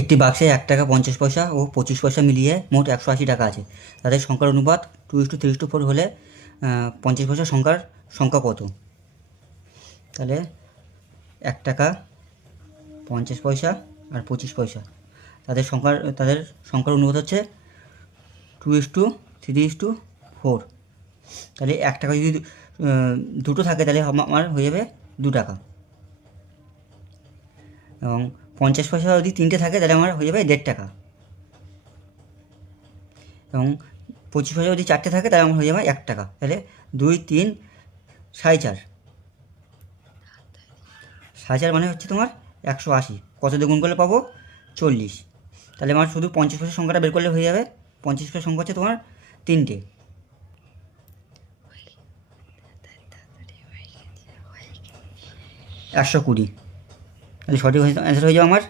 একটি বাক্সে 1 টাকা 50 পয়সা ও 25 পয়সা মিলিয়ে মোট 180 টাকা আছে। তাদের সংখ্যার অনুপাত 2:3:4 হলে 50 পয়সা সংখ্যা কত? তাহলে 1 টাকা 50 পয়সা আর 25 পয়সা, তাদের সংখ্যার অনুপাত হচ্ছে 2:3:4। তাহলে 1 টাকা যদি দুটো থাকে তাহলে আমার হয়ে যাবে 2 টাকা, এবং 50 পয়সা যদি তিনটে থাকে তাহলে আমার হয়ে যাবে 1.5 টাকা, এবং 25 পয়সা যদি চারটে থাকে তাহলে আমার হয়ে যাবে 1 টাকা। তাহলে 2, 3, 4.5, 4.5 মানে হচ্ছে তোমার 180। কত দিয়ে গুণ করলে পাবো? 40। তাহলে আমার শুধু 50 পয়সা সংখ্যাটা বের করলে হয়ে যাবে। 50 পয়সা সংখ্যা হচ্ছে তোমার তিনটে। 120। তাহলে সঠিক অ্যান্সার হয়ে যাবে আমার